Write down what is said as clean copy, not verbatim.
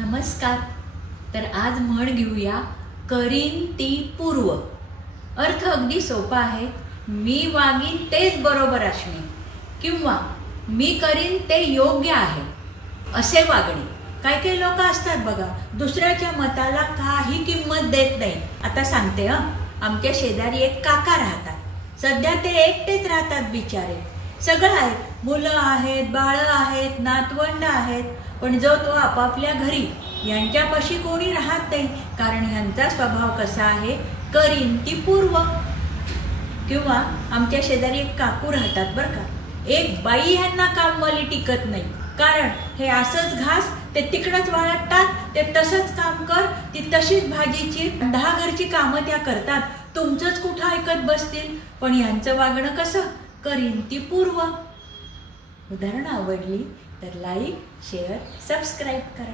नमस्कार. तर आज म्हण घेऊया, करीन ती पूर्व. अर्थ अगदी सोपा आहे. मी वागीन तेच बरोबर असणे किंवा मी करीन ते योग्य आहे असे वागणे. काही काही लोक असतात बघा, दुसऱ्याच्या मताला काही किंमत देत नाही. आता सांगते आमच्या शेजारी एक काका राहतात. सध्या ते एकटेच राहतात बिचारे. सगळं आहे, मुलं आहेत, बाळं आहेत, नातवंड आहेत, पण जो तो आपापल्या घरी. यांच्यापाशी कोणी राहत नाही, कारण ह्यांचा स्वभाव कसा आहे, करीन ती पूर्व. किंवा आमच्या शेजारी एक काकू राहतात बरं का. एक बाई ह्यांना कामवाली टिकत नाही, कारण हे असंच घास, ते तिकडंच वाळत टाक, ते तसंच काम कर, ती तशीच भाजीची 10 घरची कामं त्या करतात. तुमचंच कुठं ऐकत बसतील. पण ह्यांचं वागणं कसं, करीन ती पूर्व. उदाहरण आवडली तर लाईक, शेअर, सबस्क्राईब करा.